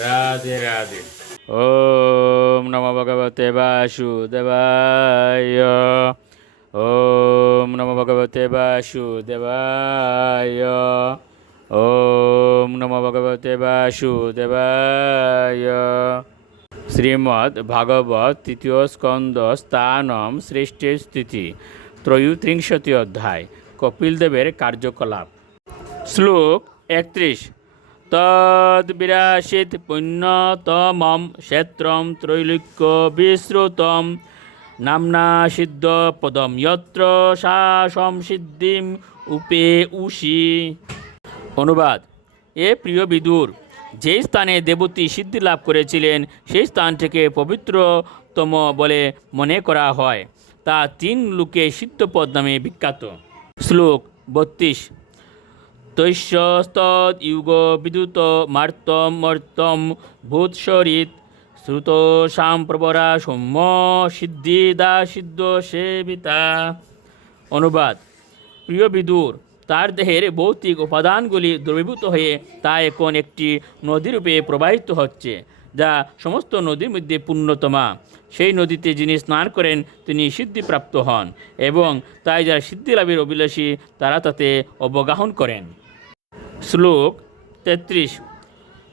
রাধে রাধে। ওম নমো ভগবতে বাসুদেবায়। ওম নমো ভগবতে বাসুদেবায়। ওম নমো ভগবতে বাসুদেবায়। শ্রীমদ্ ভাগবত তৃতীয় স্কন্দ স্থানম সৃষ্টির স্থিতি ত্রয়োত্রিংশতি অধ্যায়। কপিলদেবের কার্যকলাপ। শ্লোক 31। তদ্বিরাসিত পুণ্যতমম ক্ষেত্রম ত্রৈলোক্য বিশ্রুতম নাম্না সিদ্ধ পদম যত্র সা সংসিদ্ধিম উপেউষি। অনুবাদ: এ প্রিয় বিদুর, যেই স্থানে দেবতী সিদ্ধি লাভ করেছিলেন সেই স্থানটিকে পবিত্রতম বলে মনে করা হয়। তা 3 লোকে সিদ্ধপদ নামে বিখ্যাত। শ্লোক 32। তৈশ্যস্তদ ইউগ বিদ্যুত মার্তম মর্তম ভূৎসরিত শ্রুত সাম্প্রবরা সৌম্য সিদ্ধিদা সিদ্ধ সেবিতা। অনুবাদ: প্রিয় বিদুর, তার দেহের ভৌতিক উপাদানগুলি দ্রবীভূত হয়ে তা এখন একটি নদীরূপে প্রবাহিত হচ্ছে, যা সমস্ত নদীর মধ্যে পূর্ণতমা। সেই নদীতে যিনি স্নান করেন তিনি সিদ্ধিপ্রাপ্ত হন, এবং তাই যারা সিদ্ধি লাভের অভিলাষী তারা তাতে অবগাহন করেন। শ্লোক 33।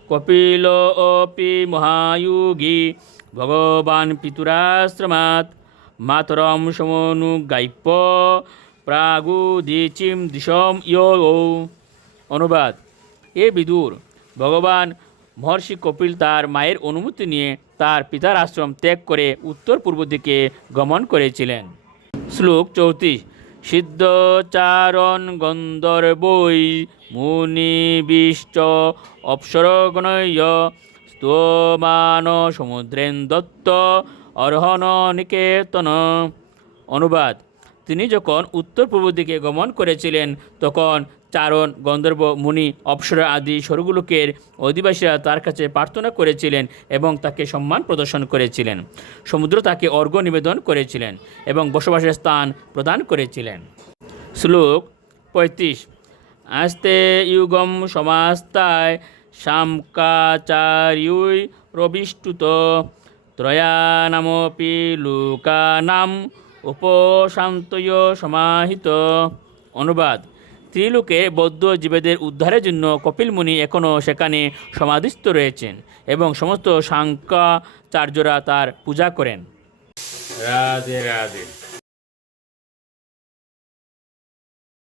কপিল অপি মহায়োগী ভগবান পিতুরাশ্রমাৎ মাতরম সমনুগাইপ্য প্রাগুদীচিম দিশম ইয়ো। অনুবাদ: এ বিদুর, ভগবান মহর্ষি কপিল তার মায়ের অনুমতি নিয়ে তার পিতার আশ্রম ত্যাগ করে উত্তর পূর্ব দিকে গমন করেছিলেন। শ্লোক 34। সিদ্ধচারণ গন্ধর্বৈ মুনিবিশ্চ অপ্সরগণয় স্তোমান সমুদ্রেন দত্ত অর্হণ নিকেতন। অনুবাদ: তিনি যখন উত্তর পূর্ব দিকে গমন করেছিলেন তখন চারণ, গন্ধর্ব, মুনি, অপ্সরা আদি স্বর্গলোকের অধিবাসীরা তার কাছে প্রার্থনা করেছিলেন এবং তাকে সম্মান প্রদর্শন করেছিলেন। সমুদ্র তাকে অর্ঘ্য নিবেদন করেছিলেন এবং বসবাসের স্থান প্রদান করেছিলেন। শ্লোক 35। আস্তে যুগম সমাস্তায় শামকাচার্যৈ রবিষ্টুত ত্রয়ানামপি লোকানাম উপশান্তয় সমাহিত। অনুবাদ: ত্রিলোকে বৌদ্ধ জীবেদের উদ্ধারের জন্য কপিল মুনি এখনও সেখানে সমাধিস্থ রয়েছেন এবং সমস্ত সাংখ্যাচার্যরা তার পূজা করেন। রাধে রাধে।